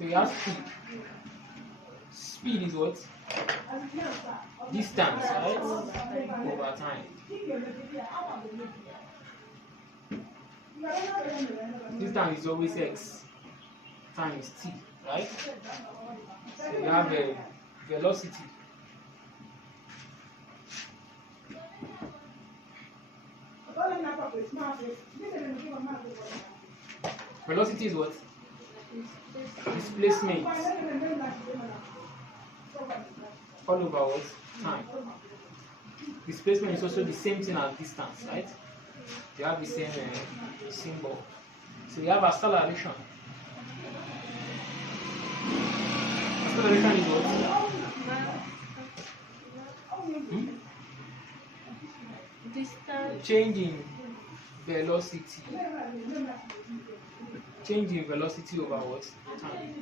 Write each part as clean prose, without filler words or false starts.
So you have speed. Speed is what? Distance, right? Over time. Distance is always x times t, right? So you have a velocity. Velocity is what? Displacement. All over what? Time. Displacement is also the same thing as distance, right? You have the same symbol. So you have acceleration. Acceleration is what? Distance. Change in velocity. Change in velocity over what? Time.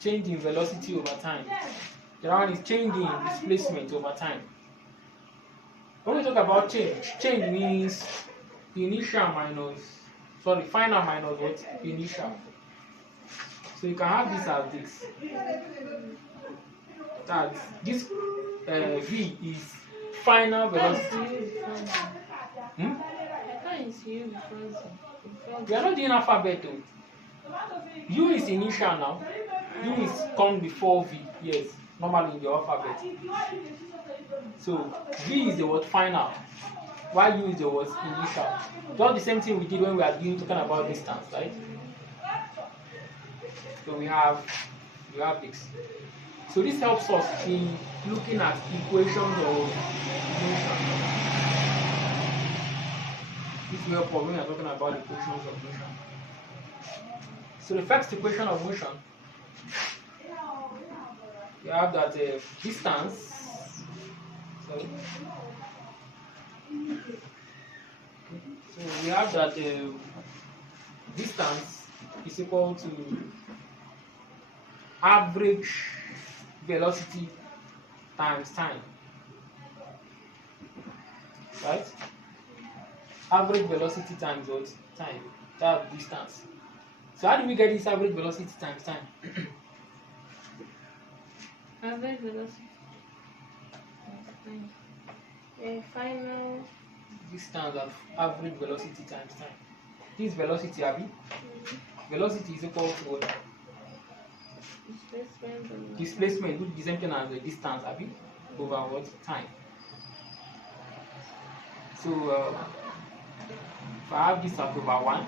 Change in velocity over time. The other one is change in displacement over time. When we talk about change means final minus what? Initial. So you can have this as this. That this V is final velocity. We are not doing alphabet though. U is initial now. U is come before V. Yes, normally in the alphabet. So V is the word final, while U is the word initial. Just the same thing we did when we are talking about distance, right? So we have this. So this helps us in looking at equations of motion. This will help us when we are talking about equations of motion. So the first equation of motion, you have that distance. So we have that distance is equal to average velocity times time, right? Average velocity times what? Time. That's distance. So how do we get this average velocity times time? Average velocity. Final Distance of average velocity times time. This velocity, Abby. Velocity is equal to what? Displacement, which is the same thing as the distance, Abby, over what? Time. So if I have this at over 1,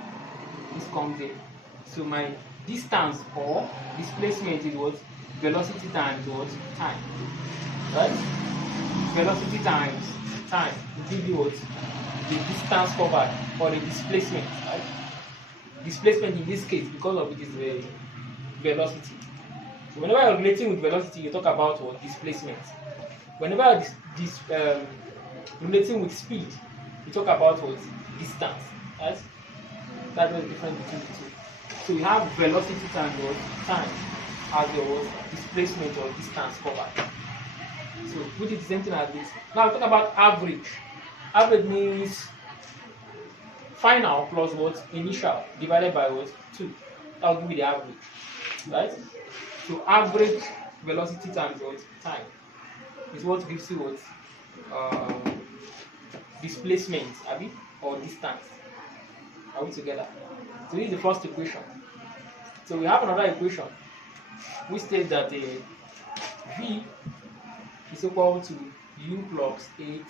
this comes in. So my distance or displacement is what? Velocity times what? Time. Right? Velocity times time will give you what? The distance covered or the displacement, right? Displacement in this case, because of it, is the velocity. So whenever you're relating with velocity, you talk about what? Displacement. Whenever relating with speed, you talk about what? Distance, right? That's the difference between the two. So we have velocity times what? Time as your what? Displacement or distance covered. So put it the same thing as this. Now we talk about average. Average means final plus what? Initial divided by what? 2. That will give you the average, right? So average velocity times what? Time is what gives you what? Displacement, Abby, or distance. Are we together? So this is the first equation. So we have another equation which states that V is equal to U plus 8.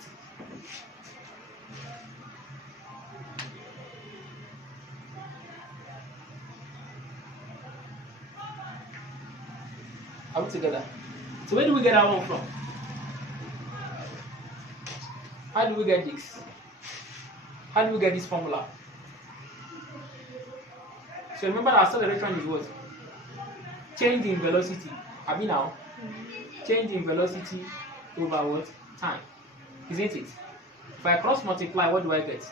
Are we together? So where do we get that one from? How do we get this? How do we get this formula? So remember that acceleration is what? Change in velocity. Abi now? Change in velocity over what? Time. Isn't it? If I cross multiply, what do I get?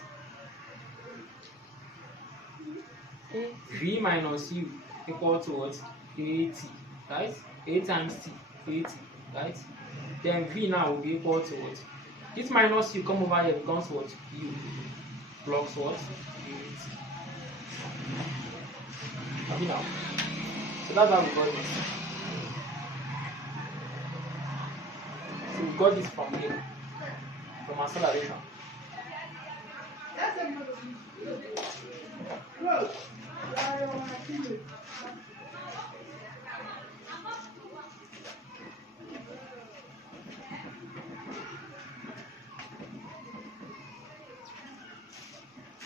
V minus U equal to what? 80. Right? 8 times T. 80. Right? Then V now will be equal to what? This minus U come over here becomes what? U plus what? 8. Have you now? So that's how we got this. So we got this from here, from acceleration.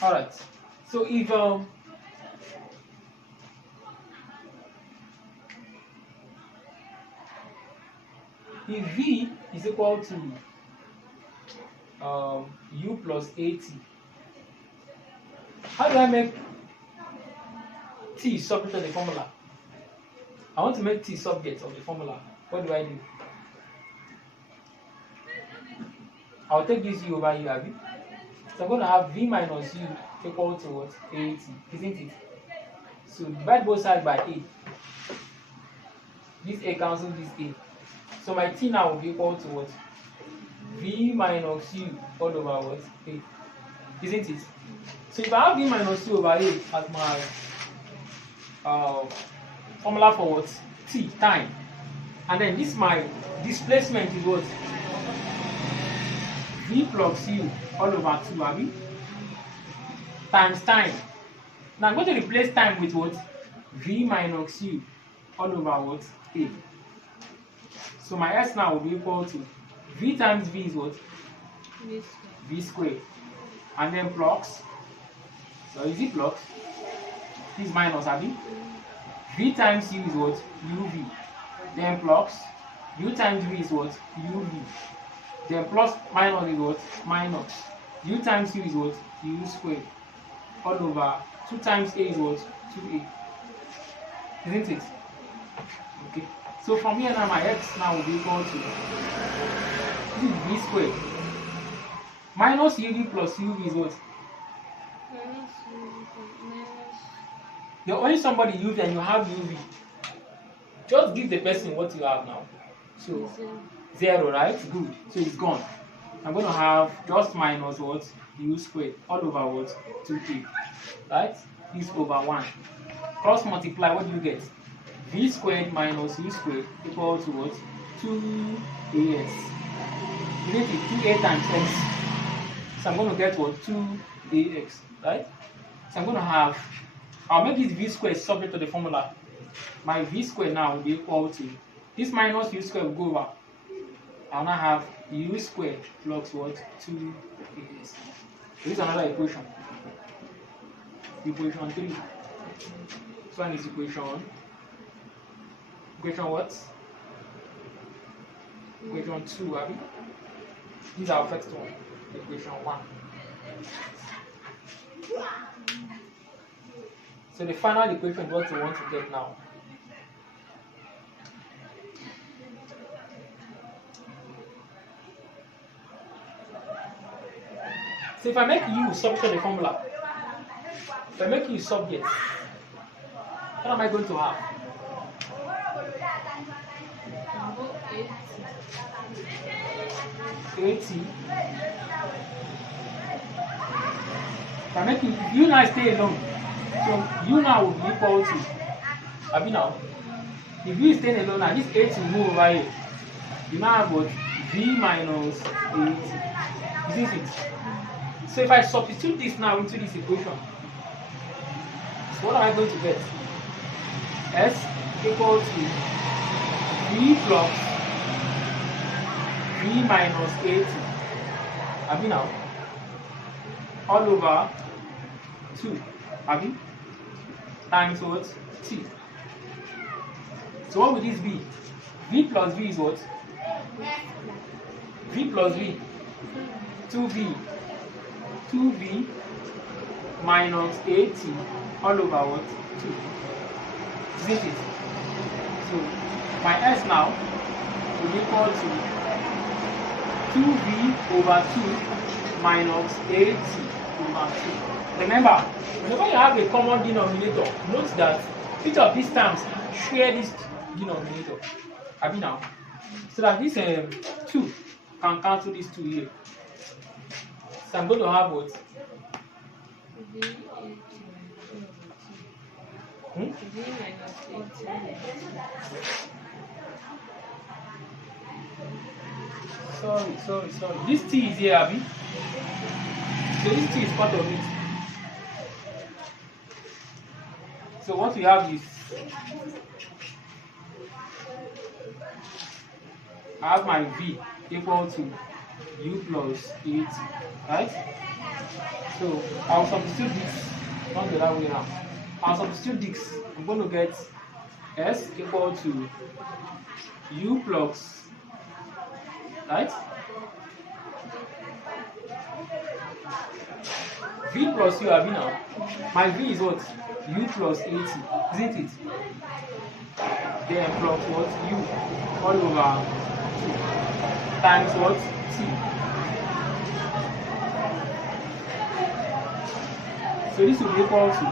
Alright, so if V is equal to U plus AT, how do I make T subject of the formula? I want to make T subject of the formula. What do I do? I'll take this U over U, Abi. So I'm going to have V minus U equal to what? AT, isn't it? So divide both sides by A. This A cancels this A. So my T now will be equal to what? V minus U all over what? A. Isn't it? So if I have V minus U over A as my formula for what? T, time. And then this my displacement is what? V plus U all over 2, Abi, times time. Now I'm going to replace time with what? V minus U all over what? A. So my S now will be equal to V times V is what? V squared. And then plus. So is it plus? This is minus, Abi. V times U is what? UV. Then plus. U times V is what? UV. Then plus minus is what? Minus. U times U is what? U squared. All over 2 times A is what? 2A. Isn't it? Okay. So from here now my X now will be equal to this is V squared. Minus UV plus UV is what? Minus minus. You're only somebody UV and you have UV. Just give the person what you have now. So 0, right? Good. So it's gone. I'm going to have just minus what? U squared all over what? 2A. Right? This over 1. Cross multiply, what do you get? V squared minus U squared equal to what? 2AS. Isn't it? 2A times X. So I'm going to get what? 2AX. Right? So I'm going to have, I'll make this V squared subject to the formula. My V squared now will be equal to, this minus U squared will go over. I'll now have U squared plus what? 2AS. This is another equation. Equation 3. This one is equation. Equation what? Equation 2, Abi. This is our first one. Equation 1. So the final equation is what we want to get now. So if I make U subject to the formula, if I make U subject, what am I going to have? AT. If I make U now stay alone, so U now will be equal to, Abi now, if U is staying alone now, this AT will move over here. You now have what? V minus AT. Isn't it? So if I substitute this now into this equation, so what am I going to get? S equal to V plus V minus 80. Abi now? All over 2. Abi? Times what? T. So what would this be? V plus V is what? V plus V. 2V. 2V minus 80 all over what? 2. Isn't it? So my S now will equal to 2V over 2 minus 80 over 2. Remember, whenever you have a common denominator, note that each of these terms share this denominator. Abi now? So that this 2 can cancel this 2 here. So I'm going to have what? Hmm? V minus 18. Sorry. This T is here, Abby. So this T is part of it. So what we have is I have my V equal to U plus 80, right? So I'll substitute this, not the other way around. I'll substitute this. I'm going to get S equal to U plus, right? V plus U, have you now? My V is what? U plus 80, isn't it? Then plus what? U all over 2 times what? T. So this will be equal to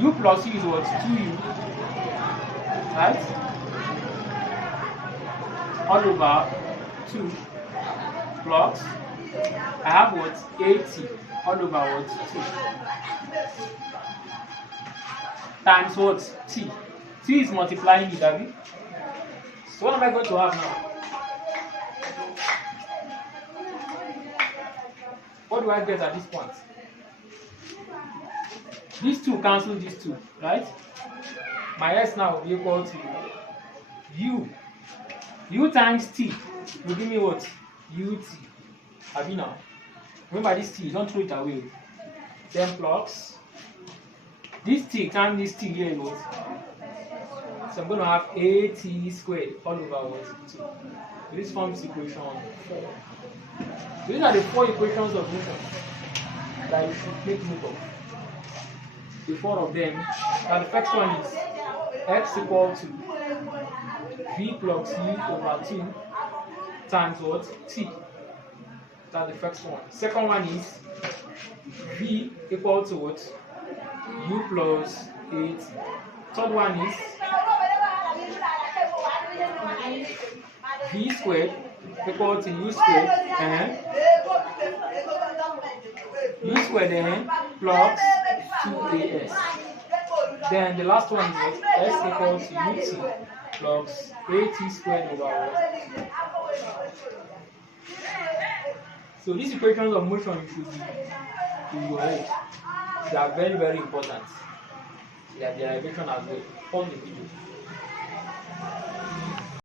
U plus U is what? 2U, right? All over 2 plus I have what? 80 all over what? 2 times what? T. T is multiplying it, Abby. So what am I going to have now? What do I get at this point? These two cancel these two, right? My S now will be equal to U. U times T will give me what? UT. Have you now? Remember this T, don't throw it away. Then plus this T times this T here is what? So I'm going to have AT squared all over what? 2. So this forms equation 4. So these are the 4 equations of motion that you should make note of. The 4 of them. Now the first one is x equal to V plus U over 2 times what? T. That's the first one. Second one is V equal to what? U plus 8. Third one is V squared equal to U squared and U squared and plus 2AS. Then the last one is what? S equal to UT plus AT squared over what? So these equations of motion you should be in your head. They are very, very important. They are derivation as well. Pause the video.